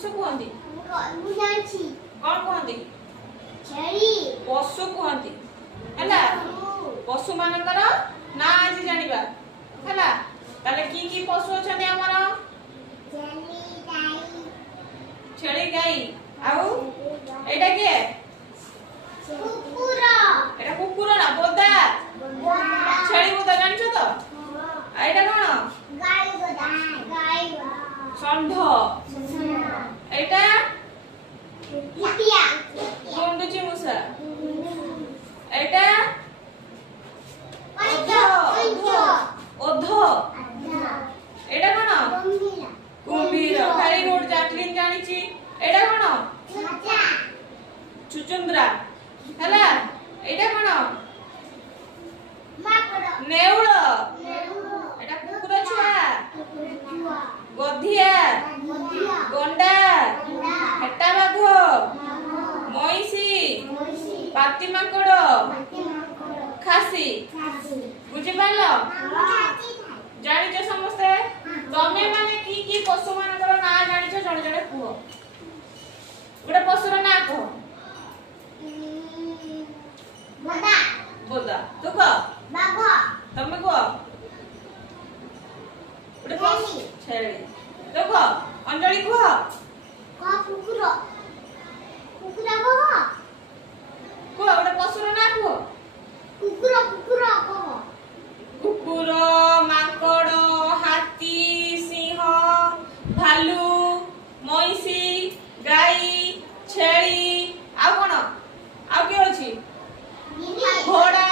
ଜିନିଷ କୁହନ୍ତି? ମୁଁ ଜାଣିଛି। କଣ କୁହନ୍ତି? ଛେଳି। ପଶୁ କୁହନ୍ତି ହେଲା। ପଶୁ ମାନଙ୍କର ନା ଆଜି ଜାଣିବା ହେଲା। ତାହେଲେ କି ପଶୁ ଅଛନ୍ତି ଆମର? ଛେଳି ଗାଈ। ଆଉ ଏଇଟା କିଏ? କୁକୁର। ଏଇଟା କୁକୁର ନା ବୋଦା? ଛେଳି ବୋଦା ଜାଣିଛ ତ? ଏଇଟା କଣ? ଷଣ୍ଢ। ଏଇଟା ଗୁଣ୍ଡୁଚି ମୂଷା। ଏଇଟା ଓଧ। ଏଇଟା କଣ? କୁମ୍ଭୀର। ଭେରି ଗୁଡ ଜାକଲିନ୍ ଜାଣିଛି। ଏଇଟା କଣ? ଚୁଚୁନ୍ଦ୍ରା ହେଲା। ଏଇଟା କଣ? ନେଉଳ। ଏଇଟା କୁକୁର ଛୁଆ। ଗଧିଆ। ଗଣ୍ଡା। ହେଟା ବାଘ। ମଇଁଷି। ପାତି ମାଙ୍କଡ। ଖାସି। ବୁଝିପାରିଲ? ଜାଣିଛ ସମସ୍ତେ? ତମେ ମାନେ କି ପଶୁ ମାନଙ୍କର ନାଁ ଜାଣିଛ ଜଣେ ଜଣେ କୁହ। ଗୋଟେ ପଶୁର ନାଁ କୁହ। ବୋଦା। ତୁ କହ। ତମେ କୁହ। ଗୋଟେ ପଶୁ। ଛେଳି। ତୁ କହ। ଅଞ୍ଜଳି କୁହ। କୁକୁର। କୁହ ଗୋଟେ ପଶୁର ନାଁ କୁହ। କୁକୁର, ମାଙ୍କଡ, ହାତୀ, ସିଂହ, ଭାଲୁ, ମଇଁଷି, ଗାଈ, ଛେଳି। ଆଉ କଣ? ଆଉ କିଏ ଅଛି? ଘୋଡା,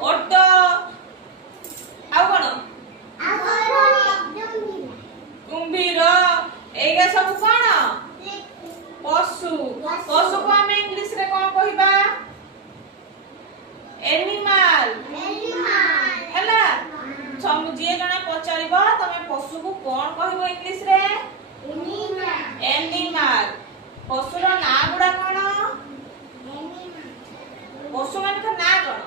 ଓଟ। ଆଉ କଣ? କୁମ୍ଭୀର। ଏଇଟା ସବୁ କଣ? ପଶୁ। ପଶୁକୁ ଆମେ ଇଂଲିଶ ରେ କଣ କହିବା? ଏନିମାଲ ହେଲା। ଯିଏ ଜଣେ ପଚାରିବ ତମେ ପଶୁକୁ କଣ କହିବ ଇଂଲିଶ ରେ? ଏନିମାଲ। ପଶୁର ନାଁ ଗୁଡା କଣ? ପଶୁ ମାନଙ୍କ ନାଁ କଣ?